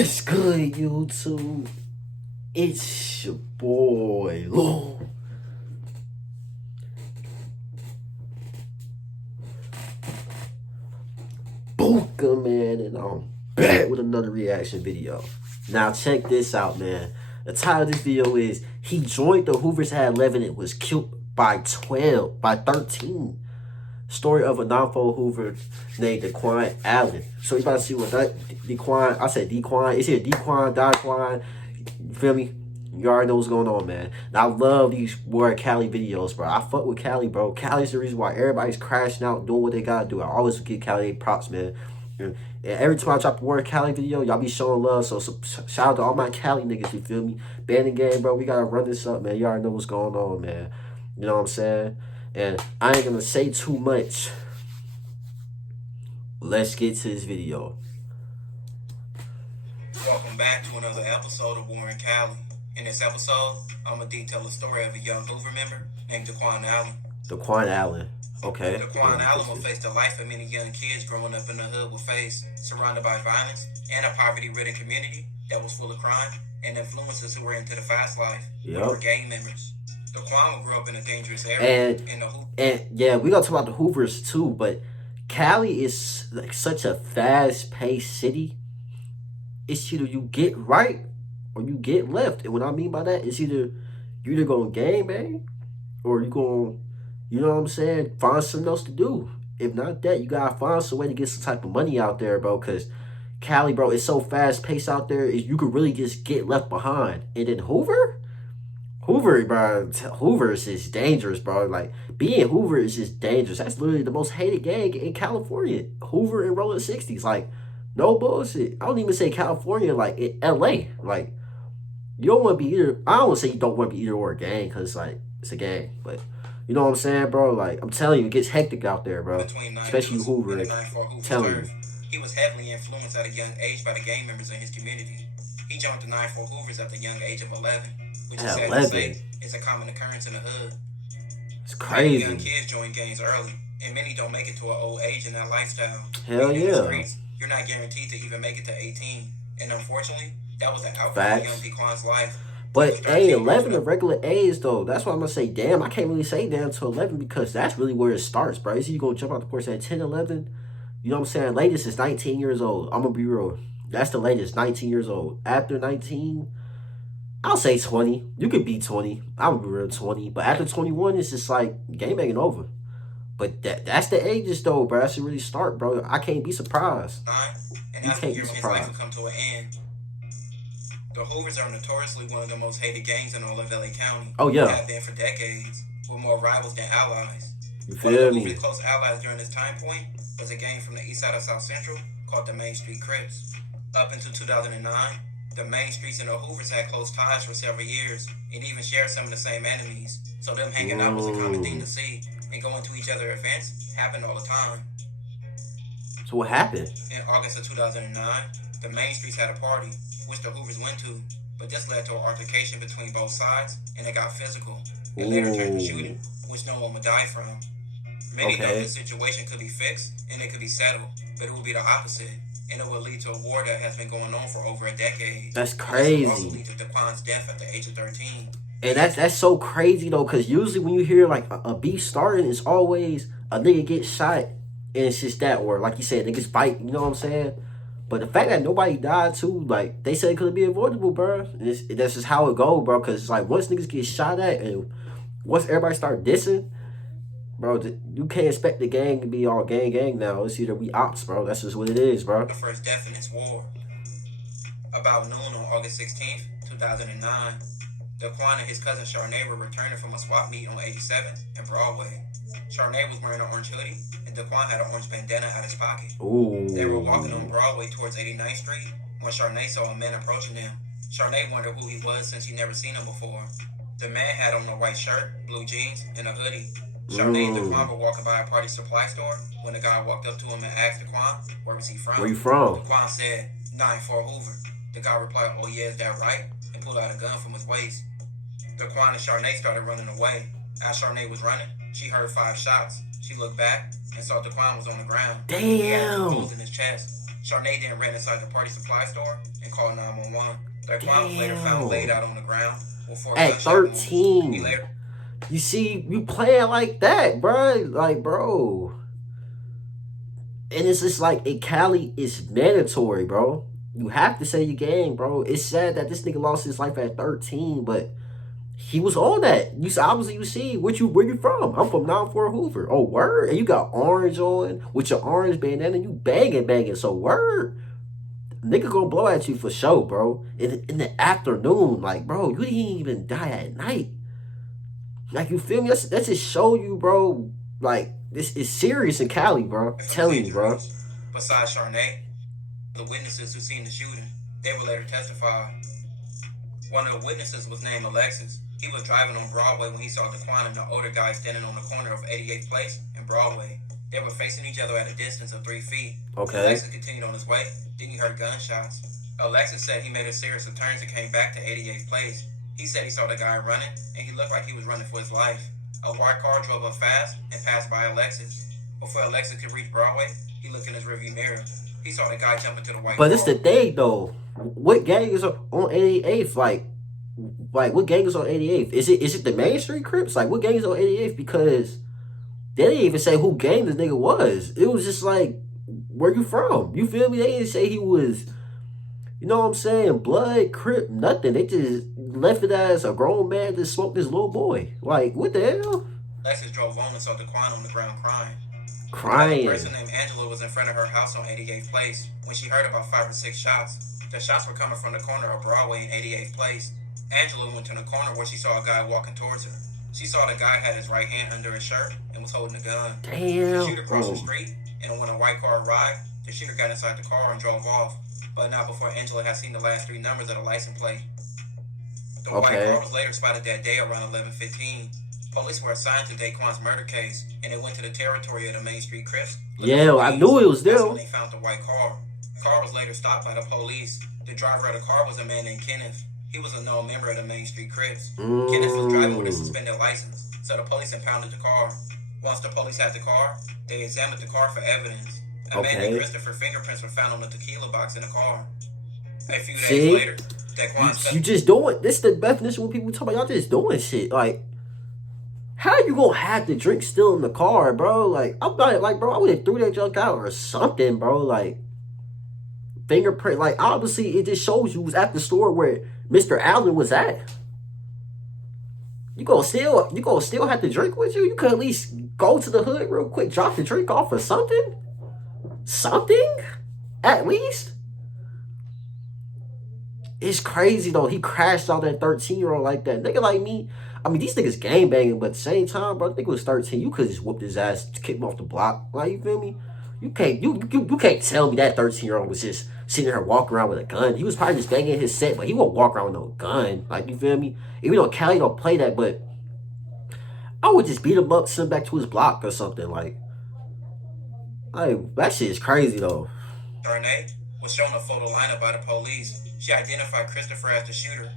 What's good, YouTube? It's your boy, Lou. Booka, man, and I'm back with another reaction video. Now, check this out, man. The title of this video is, he joined the Hoovers at 11 and was killed by 13. Story of a non-fold Hoover named Dcoan Allen. So you about to see what that Dcoan, I said Dcoan, it's here Dcoan, you feel me? You already know what's going on, man. And I love these War Cali videos, bro. I fuck with Cali, bro. Cali's the reason why everybody's crashing out, doing what they gotta do. I always give Cali props, man. And every time I drop a War Cali video, y'all be showing love. So shout out to all my Cali niggas, you feel me? Banding game, bro. We gotta run this up, man. You already know what's going on, man. You know what I'm saying? And I ain't gonna say too much. Let's get to this video. Welcome back to another episode of War Cali. In this episode, I'm gonna detail the story of a young Hoover member named Dcoan Allen. Dcoan Allen. Okay. Dcoan Allen will face the life of many young kids growing up in the hood will face, surrounded by violence and a poverty-ridden community that was full of crime and influences who were into the fast life, who were gang members. Dcoan grew up in a dangerous area and yeah, we gonna talk about the Hoovers too, but Cali is like such a fast-paced city. It's either you get right or you get left. And what I mean by that is you either gonna gangbang or you gonna, you know what I'm saying, find something else to do. If not that, you gotta find some way to get some type of money out there, bro, because Cali, bro, it's so fast-paced out there, you could really just get left behind. And then Hoover, bro, Hoovers is dangerous, bro. Like, being Hoover is just dangerous. That's literally the most hated gang in California. Hoover and Rolling 60s. Like, no bullshit. I don't even say California, like, in LA. Like, you don't want to be either. I don't want to say you don't want to be either or a gang, because, like, it's a gang. But, you know what I'm saying, bro? Like, I'm telling you, it gets hectic out there, bro. Especially Hoover. I'm telling you. He was heavily influenced at a young age by the gang members in his community. He joined the 9-4 Hoovers at the young age of 11. Which is sad to say is a common occurrence in the hood. It's crazy. Many young kids join gangs early, and many don't make it to an old age in that lifestyle. Hell yeah. Streets, you're not guaranteed to even make it to 18. And unfortunately, that was the outcome of young Dcoan's life. But, hey, 11 a regular age, though. That's why I'm going to say, damn, I can't really say damn to 11 because that's really where it starts, bro. So you going to jump out the porch at 10, 11. You know what I'm saying? Latest is 19 years old. I'm going to be real. That's the latest, 19 years old. After 19... I'll say 20. You could be 20. I would be real 20. But after 21, it's just like game banging over. But that's the ages though, bro. That should really start, bro. I can't be surprised. And that's when his life will come to an end. The Hoovers are notoriously one of the most hated gangs in all of LA County. Oh yeah. They have been for decades, with more rivals than allies. You feel me? One of the close allies during this time point was a gang from the east side of South Central called the Main Street Crips. Up until 2009. The main streets in the Hoovers had close ties for several years and even shared some of the same enemies. So them hanging out was a common thing to see. And going to each other's events happened all the time. So what happened? In August of 2009, the main streets had a party, which the Hoovers went to. But this led to an altercation between both sides, and it got physical. It later turned to shooting, which no one would die from. Many know this situation could be fixed, and it could be settled. But it would be the opposite. And it will lead to a war that has been going on for over a decade. That's crazy. It will also lead to Dcoan's death at the age of 13. And that's so crazy though, because usually when you hear like a beef starting, it's always a nigga gets shot, and it's just that, or like you said, niggas bite. You know what I'm saying? But the fact that nobody died too, like they said, it could be avoidable, bro. That's just how it go, bro. Because it's like once niggas get shot at, and once everybody start dissing. Bro, you can't expect the gang to be all gang now. It's either we Opps, bro. That's just what it is, bro. The first death in this war. About noon on August 16th, 2009, Dcoan and his cousin Charnay were returning from a swap meet on 87th and Broadway. Charnay was wearing an orange hoodie, and Dcoan had an orange bandana out his pocket. Ooh. They were walking on Broadway towards 89th Street when Charnay saw a man approaching them. Charnay wondered who he was since he never seen him before. The man had on a white shirt, blue jeans, and a hoodie. Charnay and Dcoan were walking by a party supply store when the guy walked up to him and asked Dcoan, where was he from? Where you from? Dcoan said, 9-4 Hoover. The guy replied, oh yeah, is that right? And pulled out a gun from his waist. Dcoan and Charnay started running away. As Charnay was running, she heard 5 shots. She looked back and saw Dcoan was on the ground. Damn. He had holes in his chest. Charnay then ran inside the party supply store and called 911. Dcoan was later found laid out on the ground with 4 At gunshot wounds. He 13. later. You see, you playing like that, bro. Like, bro. And it's just like, in Cali, it's mandatory, bro. You have to say your game, bro. It's sad that this nigga lost his life at 13, but he was on that. Obviously you see where you from. I'm from 94 Hoover. Oh, word. And you got orange on with your orange bandana. You banging. So word. Nigga gonna blow at you for sure, bro. In the afternoon, like, bro, you didn't even die at night. Like, you feel me? That's just show you, bro. Like, this is serious in Cali, bro. I'm telling you, bro. Besides Charnay, the witnesses who seen the shooting, they would later testify. One of the witnesses was named Alexis. He was driving on Broadway when he saw Dcoan and the older guy standing on the corner of 88th Place and Broadway. They were facing each other at a distance of 3 feet. Okay. Alexis continued on his way. Then he heard gunshots. Alexis said he made a series of turns and came back to 88th Place. He said he saw the guy running, and he looked like he was running for his life. A white car drove up fast and passed by Alexis. Before Alexis could reach Broadway, he looked in his rearview mirror. He saw the guy jump into the white car. But it's the thing, though. What gang is on 88th? Like, what gang is on 88th? Is it the Main Street Crips? Like, what gang is on 88th? Because they didn't even say who gang this nigga was. It was just like, where you from? You feel me? They didn't say he was, you know what I'm saying, blood, Crip, nothing. They just left it as a grown man to smoke this little boy. Like, what the hell? Alexis drove home and saw Dcoan on the ground crying. Crying. A person named Angela was in front of her house on 88th Place when she heard about 5 or 6 shots. The shots were coming from the corner of Broadway and 88th Place. Angela went to the corner where she saw a guy walking towards her. She saw the guy had his right hand under his shirt and was holding a gun. Damn. The shooter crossed the street, and when a white car arrived, the shooter got inside the car and drove off, but not before Angela had seen the last 3 numbers of the license plate. The white car was later spotted that day around 11:15. Police were assigned to Dcoan's murder case, and they went to the territory of the Main Street Crips. Yeah, I knew it was That's them. when they found the white car. The car was later stopped by the police. The driver of the car was a man named Kenneth. He was a known member of the Main Street Crips. Kenneth was driving with a suspended license, so the police impounded the car. Once the police had the car, they examined the car for evidence. A man named Christopher fingerprints were found on the tequila box in the car. A few days later, Dcoan you just doing this. The definition when people talk about y'all just doing shit. Like, how you gonna have the drink still in the car, bro? Like, I'm not like, bro, I would have threw that junk out or something, bro. Like, fingerprint. Like, obviously, it just shows you was at the store where Mr. Allen was at. You gonna still have the drink with you? You could at least go to the hood real quick, drop the drink off or something. Something, at least. It's crazy though. He crashed out that 13-year-old like that. Nigga like me. I mean, these niggas gang banging, but at the same time, bro, I nigga was 13. You could just whooped his ass, kick him off the block. Like, you feel me? You can't tell me that 13-year-old was just sitting there walking around with a gun. He was probably just banging his set, but he won't walk around with no gun. Like, you feel me? Even though Cali don't play that, but I would just beat him up, send him back to his block or something. Like that shit is crazy though. Charnay was shown a photo lineup by the police. She identified Christopher as the shooter.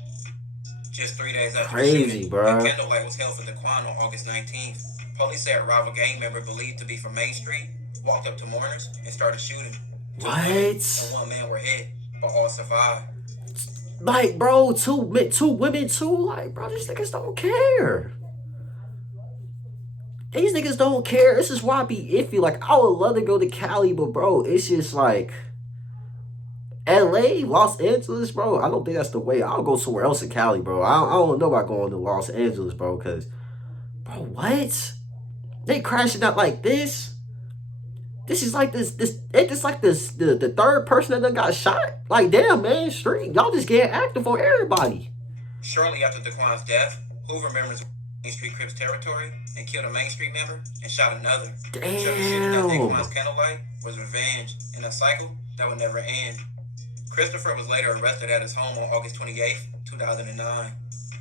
Just 3 days after the shooting, bro. a candlelight was held for Dcoan on August 19th. Police said a rival gang member believed to be from Main Street walked up to mourners and started shooting. What? 2 women and 1 man were hit, but all survived. Like, bro, two women too. Like, bro, these niggas don't care. These niggas don't care. This is why I be iffy. Like, I would love to go to Cali, but bro, it's just like LA, Los Angeles, bro. I don't think that's the way. I'll go somewhere else in Cali, bro. I don't know about going to Los Angeles, bro, because, bro, what? They crashing out like this? This is like the third person that done got shot. Like, damn, man, street. Y'all just getting active on everybody. Shortly after Dcoan's death, Hoover members Main Street Crips territory and killed a Main Street member and shot another. Damn. So the shooting at Dcoan's candlelight was revenge in a cycle that would never end. Christopher was later arrested at his home on August 28th, 2009.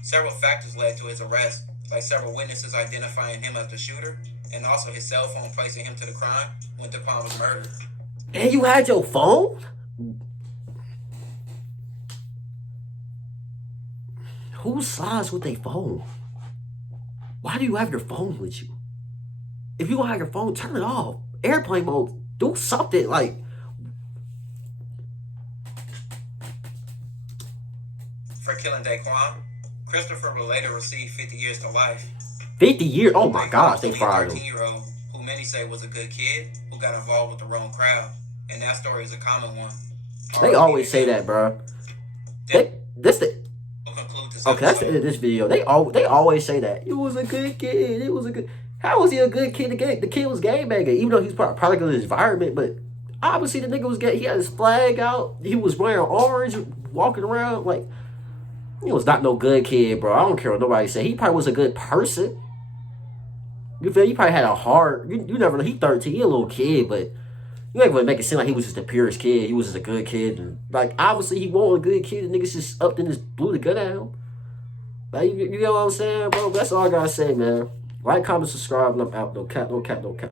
Several factors led to his arrest, like several witnesses identifying him as the shooter, and also his cell phone placing him to the crime when Dcoan was murdered. And you had your phone? Who sides with their phone? Why do you have your phone with you? If you don't have your phone, turn it off. Airplane mode. Do something. Like, For killing Dcoan, Christopher will later receive 50 years to life. 50 years? Oh my Dcoan gosh, was they only a fired him. 13-year-old who many say was a good kid who got involved with the wrong crowd, and that story is a common one. They always say that, bro. This the Conclude this okay. That's the end of episode. this video. They always say that it was a good kid. It was a good. How was he a good kid? The kid was gang banging, even though he's probably good in his environment. But obviously the nigga was gay. He had his flag out. He was wearing orange, walking around like he was not no good kid, bro. I don't care what nobody say. He probably was a good person. You feel? He probably had a heart. You never know. He 13. He a little kid, but you ain't gonna make it seem like he was just the purest kid. He was just a good kid, and like obviously he wasn't a good kid. The niggas just upped and just blew the gun at him. Like you know what I'm saying, bro? That's all I gotta say, man. Like, comment, subscribe, and I'm out. No cap, no cap, no cap.